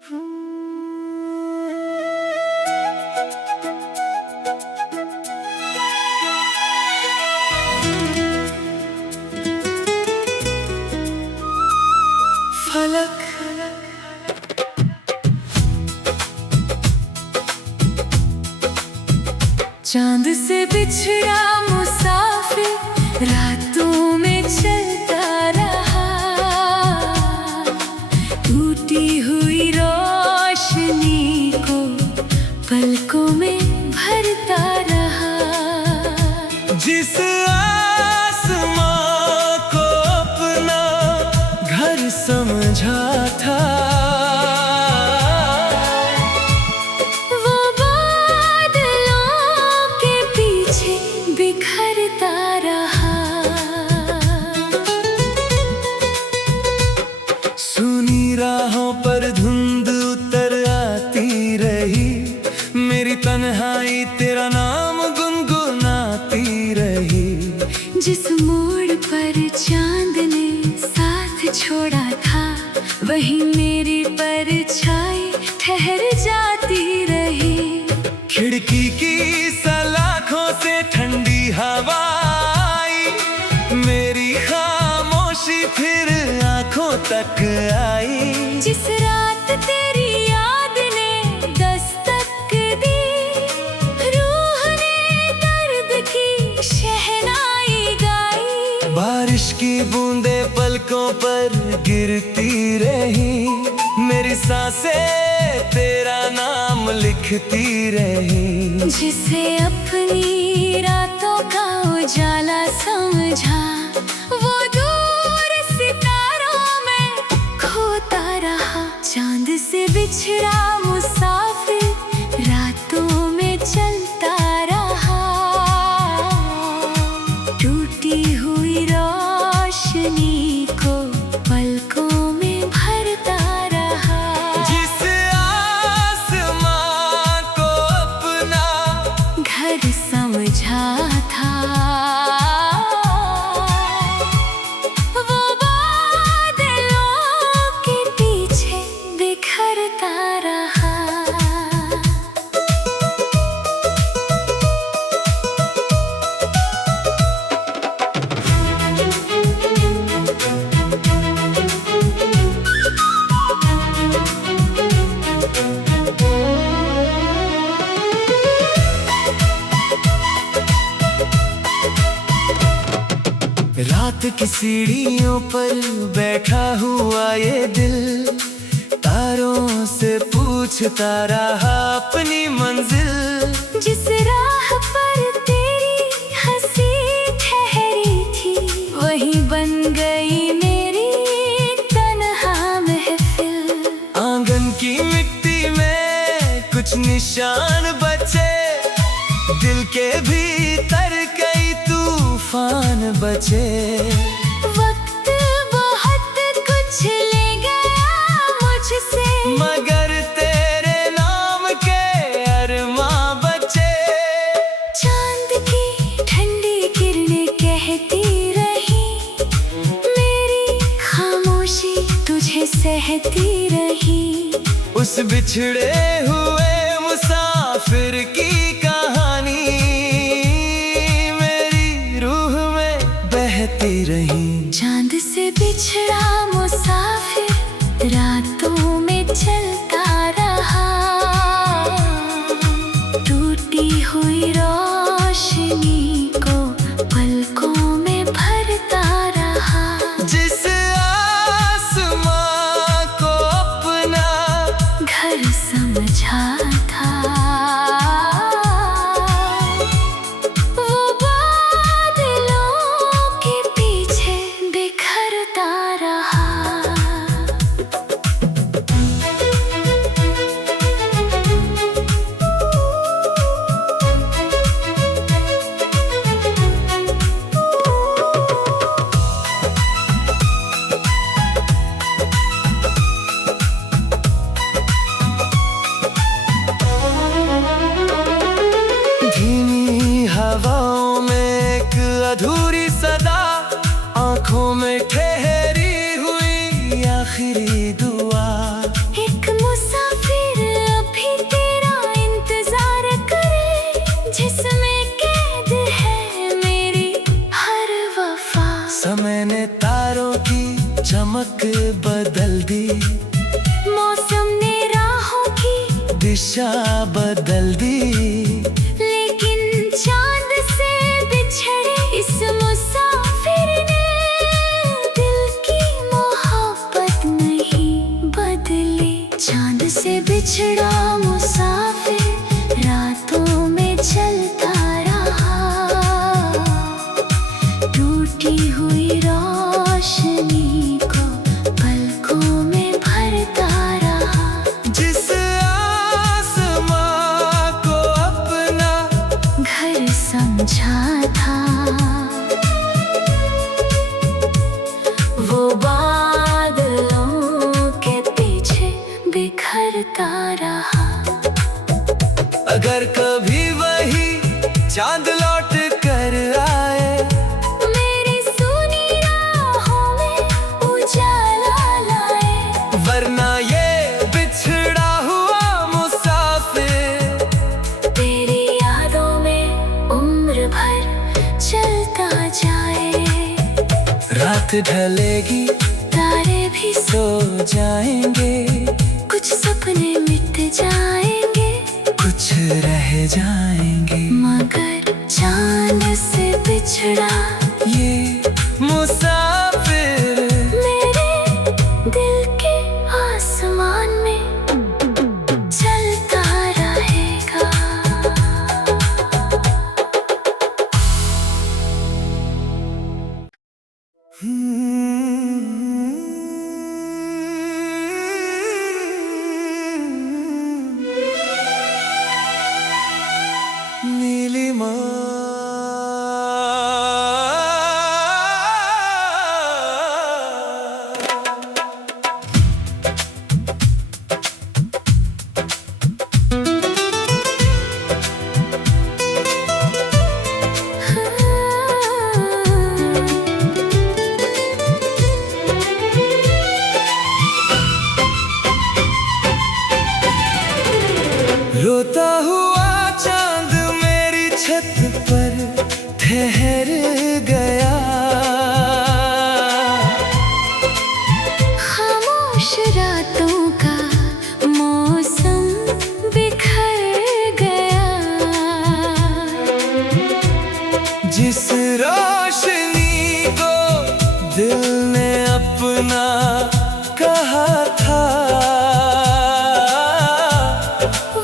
फलक चांद से बिछड़ा मुसाफिर रातों में चलता रहा, टूटी हुई रोशनी को पलकों में भरता रहा। जिस आसमां को अपना घर समझा था, वो बादलों के पीछे बिखरता रहा। सुनी राहों पर धुंध उतर आती रही, मेरी तन्हाई तेरा नाम गुनगुनाती रही। जिस मोड़ पर चांद ने साथ छोड़ा था, वही मेरी परछाई ठहर जाती रही। खिड़की की सलाखों से ठंडी हवा आई, मेरी खामोशी फिर आंखों तक आई। जिस रात तेरी याद ने दस्तक दी, रूह ने दर्द की शहनाई गाई। बारिश की बूंदें पलकों पर गिरती रही, मेरी सांसें तेरा नाम लिखती रही। जिसे अपनी रातों का उजाला समझा, वो दूर सितारों में खोता रहा। चांद से बिछड़ा मुसाफिर रातों में चलता रहा, टूटी हुई रोशनी को पलकों में भरता रहा। जिस आसमां को अपना घर समझा था, वो बादलों के पीछे बिखरता रहा। रात की सीढ़ियों पर बैठा हुआ ये दिल, तारों से पूछता रहा अपनी मंजिल। जिस राह पर तेरी हंसी ठहरी थी, वही बन गई मेरी तन्हा महफिल। आंगन की मिट्टी में कुछ निशान बचे, दिल के भीतर कई तूफान बचे। वक्त बहुत कुछ ले गया मुझसे, मगर तेरे नाम के अरमां बचे। चांद की ठंडी किरणें कहती रही, मेरी खामोशी तुझे सहती रही। उस बिछड़े हुए मुसाफिर की कहानी मेरी रूह में बहती रही। चांद से बिछड़ा मुसाफिर रातों में चलता रहा, टूटी हुई रोशनी को पलकों में भरता रहा। जिस आसमां को अपना घर समझा था, वो बादलों के पीछे चांद से बिछड़ा मुसाफिर रातों में चलता रहा, टूटी हुई रोशनी को पलकों में भरता रहा। जिस आसमां को अपना घर समझा था, वो बादलों के पीछे बिखरता रहा। अगर कभी वही चांद लौट कर आए, मेरी सूनी राहों में उजाला लाए, वरना ये बिछड़ा हुआ मुसाफिर तेरी यादों में उम्र भर चलता जाए। रात ढलेगी, तारे भी सो जाएंगे, कुछ सपने मिट जाएंगे, कुछ रह जाएंगे, मगर चांद से बिछड़ा ये मुसाफिर मेरे दिल के आसमान में चलता रहेगा। नीलिमा रोता हुआ चांद मेरी छत पर ठहर गया, खामोश रातों का मौसम बिखर गया। जिस रोशनी को दिल ने अपना कहा था,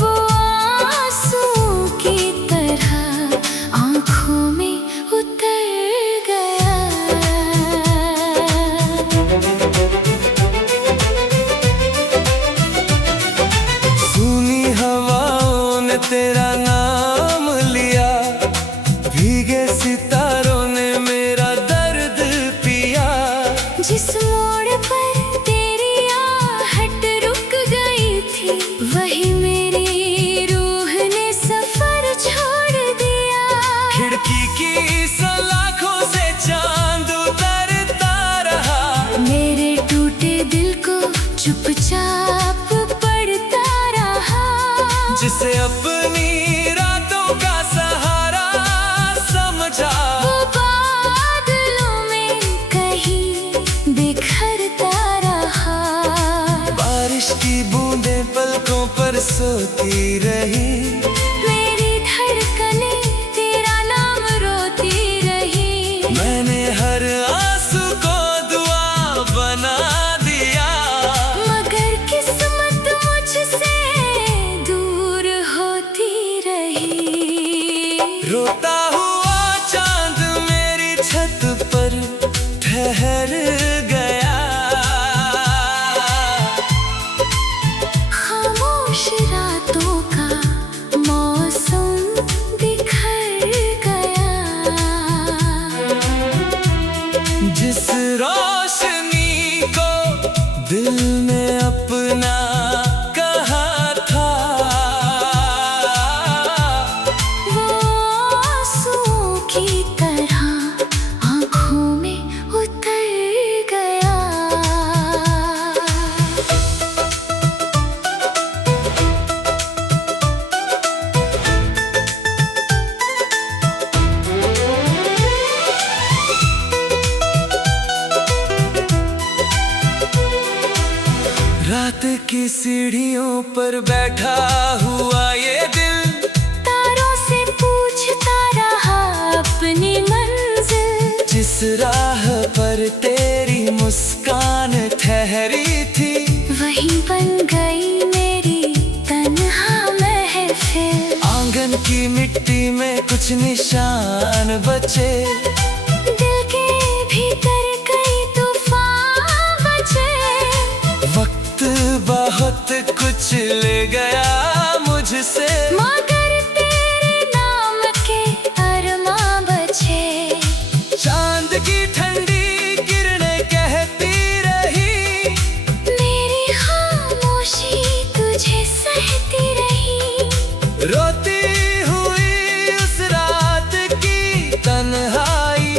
वो आंसू की तरह आँखों में उतर गया। सूनी हवाओं ने तेरा नाम लिया, भीगे सितारों ने मेरा दर्द पिया। जिस मोड़ पर तेरी आहट रुक गई थी, वही मेरी रूह ने सफर छोड़ दिया। खिड़की की सलाखों से चांद उतरता रहा, मेरे टूटे दिल को चुपचाप पढ़ता रहा। जिसे अपनी रातों का सहारा समझा, वो बादलों में कहीं बिखरता रहा। बारिश की बूंदें पलकों पर सोती रही, मेरी धड़कनें तेरा नाम रोती रही। मैंने हर आंसू को दुआ बना दिया, मगर किस्मत मुझसे दूर होती रही। रोता हुआ चांद मेरी छत पर ठहर गया। खामोश रातों का मौसम बिखर गया। जिस रोशनी को दिल ने अपना कहा था, वो आंसुओं की तरह आँखों में उतर गया। रात की सीढ़ियों पर बैठा हुआ ये दिल, तारों से पूछता रहा अपनी मंजिल। जिस राह पर तेरी मुस्कान ठहरी थी, वहीं बन गई कुछ निशान बचे। दिल के भीतर कई तूफान बचे। वक्त बहुत कुछ ले गया मुझसे, मगर तेरे नाम के अरमां बचे। चांद की ठंडी किरणें कहती रही, मेरी खामोशी तुझे सहती रही। रोती हुई उस रात की तन्हाई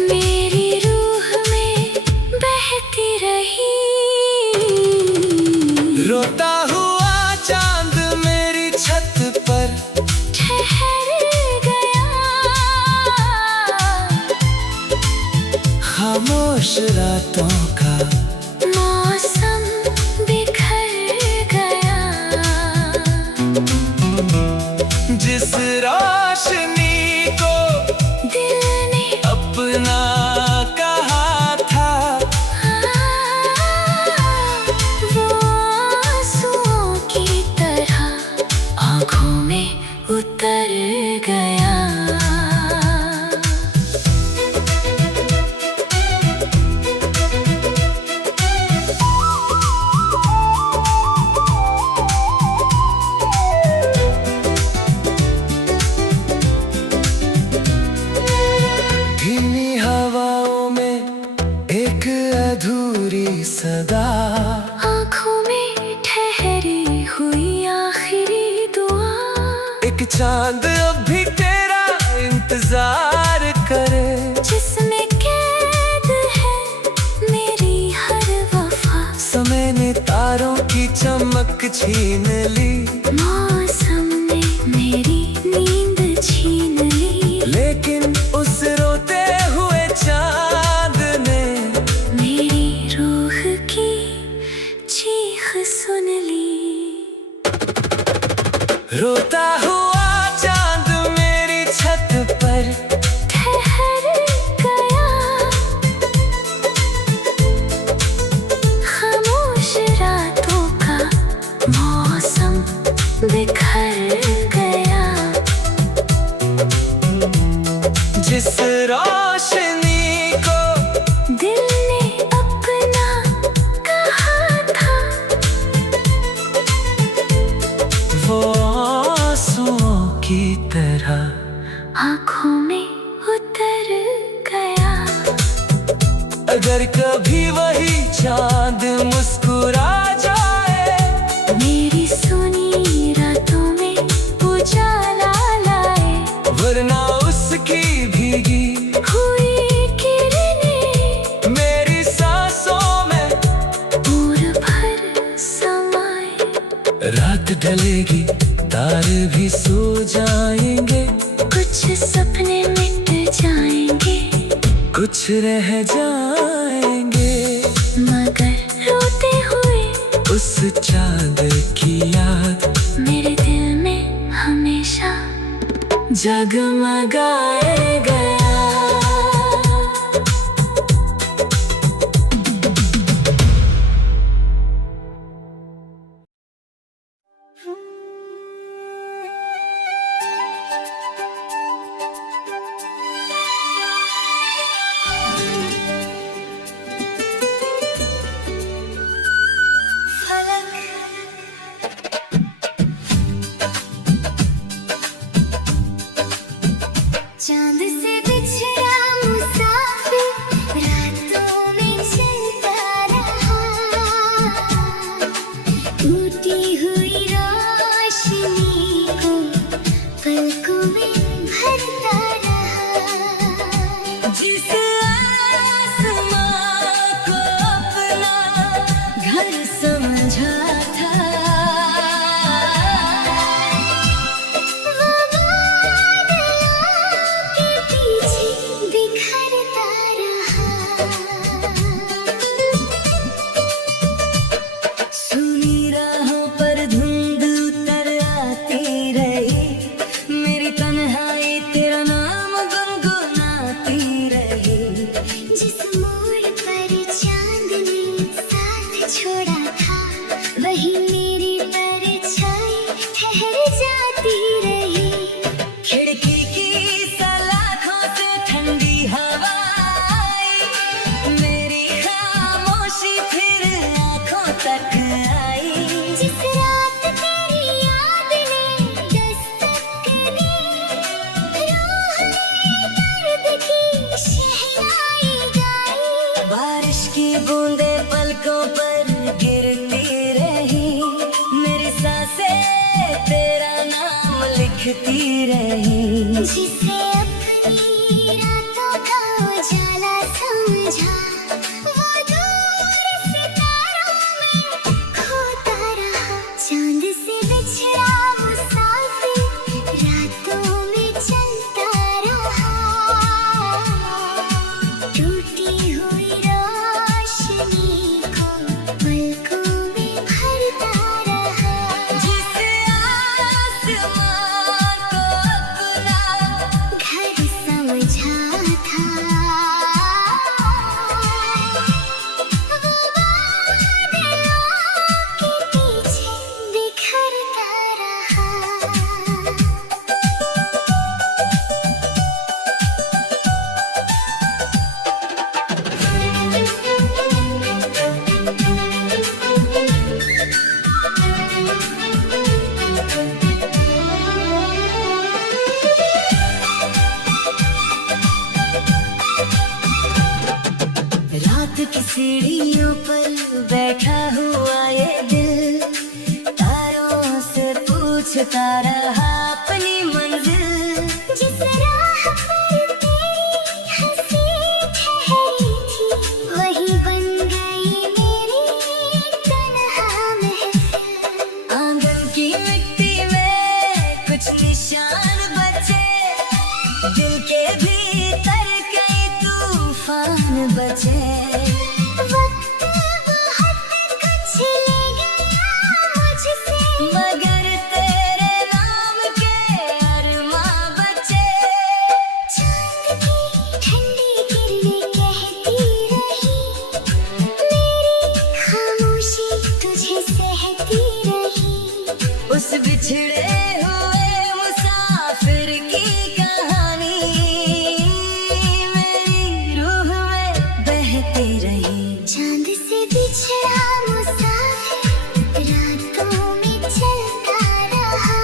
मेरी रूह में बहती रही। रोता हुआ चांद मेरी छत पर ठहर गया। खामोश रातों का मौसम बिखर गया। जिस रोशनी को दिल ने अपना कहा था, वो आंसुओं की तरह आँखों में उतर गया। धीमी हवाओं में एक अधूरी सदा, आँखों में ठहरी हुई आखिरी दुआ। एक चांद अब भी तेरा इंतजार करे, जिसमें कैद है मेरी हर वफा। समय ने तारों की चमक छीन ली, मौसम ने मेरी नींद छीन ली। लेकिन उस रोते हुए चांद ने मेरी रूह की चीख सुन ली। रोता हुआ चांद मेरी छत पर ठहर गया। खामोश रातों का मौसम बिखर गया। जिस रोशनी को दिल ने अपना कहा था, वो आंसुओं की तरह आँखों में उतर गया। अगर कभी वही चांद मुस्कुरा जाए, मेरी सुनी रातों में उजाला लाए। वरना उसकी भीगी हुई किरणें मेरी सांसों में दूर भर समाए। रात ढलेगी तार भी सो जाएंगे, कुछ सपने मिट जाएंगे, कुछ रह जाएंगे, मगर रोते हुए उस चांद की याद मेरे दिल में हमेशा जगमगाए गया। चांद से बिछड़ा मुसाफिर रातों में चलता रहा। टूटी हुई रोशनी को पलकों में भरता रहा। जिस आसमां को अपना घर समझा था, वही मेरी परछाई ठहर जाती रही। खिड़की की देखती रही, जिसे अपनी रातों का उजाला समझा, वो दूर सितारों में खोता रहा। चांद से बिछड़ा मुसाफिर रातों में चलता रहा, टूटी हुई रोशनी को पलकों में भरता रहा। जिसे आसमां को अपना घर समझा था, वो बादलों के पीछे बिखरता रहा। रात की सीढ़ियों पर बैठा हुआ ये दिल, तारों से पूछता रहा अपनी मंजिल। जिस राह पर तेरी हंसी ठहरी थी, वही बन गई मेरी तन्हा महफिल। आंगन की मिट्टी में कुछ निशान बचे, दिल के भीतर कई तूफान बचे। वक्त बहुत कुछ ले गया मुझसे, मगर तेरे नाम के अरमां बचे। चांद की ठंडी किरणें कहती रही, मेरी खामोशी तुझे सहती रही। उस बिछड़े हुए मुसाफिर की कहानी मेरी रूह में बहती रही। चांद से बिछड़ा मुसाफिर रातों में चलता रहा,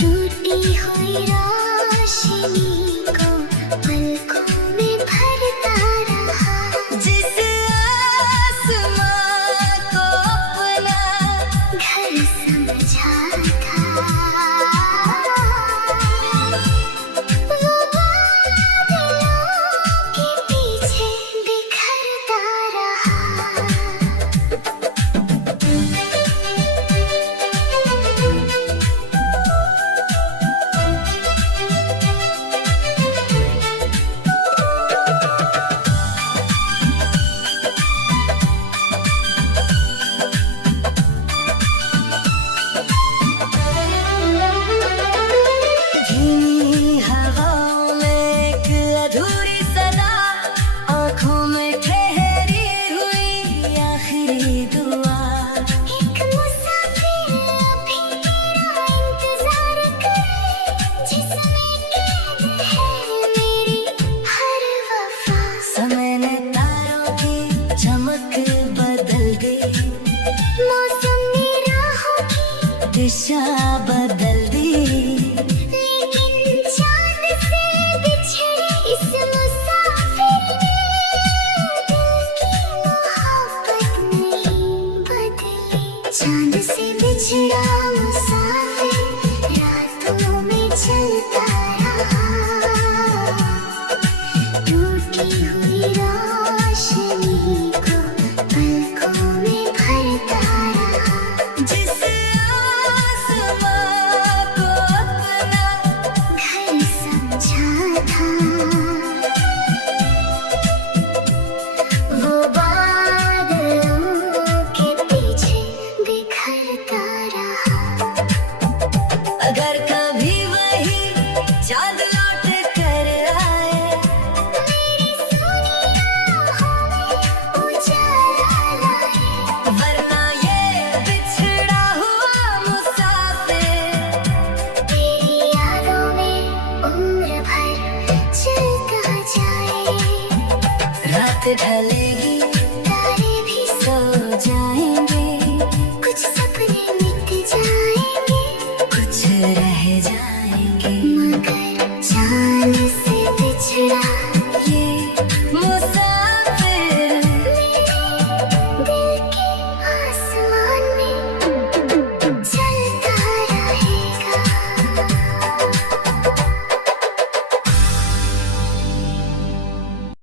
टूटी हुई रोशनी को पलकों में भरता रहा। जिस आसमां को अपना घर समझा था, वो बादलों के पीछे बिखरता रहा। धीमी हवाओं में एक अधूरी सदा, आंखों में ठहरी हुई आखिरी दुआ। एक मुसाफिर अभी तेरा इंतजार करे, जिसमें कैद है मेरी हर वफा। समय ने तारों की चमक बदल दी, मौसम ने राहों की, दिशा बदल दी। लेकिन चांद से बिछड़े इस मुसाफिर ने दिल की मोहब्बत नहीं बदली। चांद से बिछड़ा मुसाफिर रातों में चलता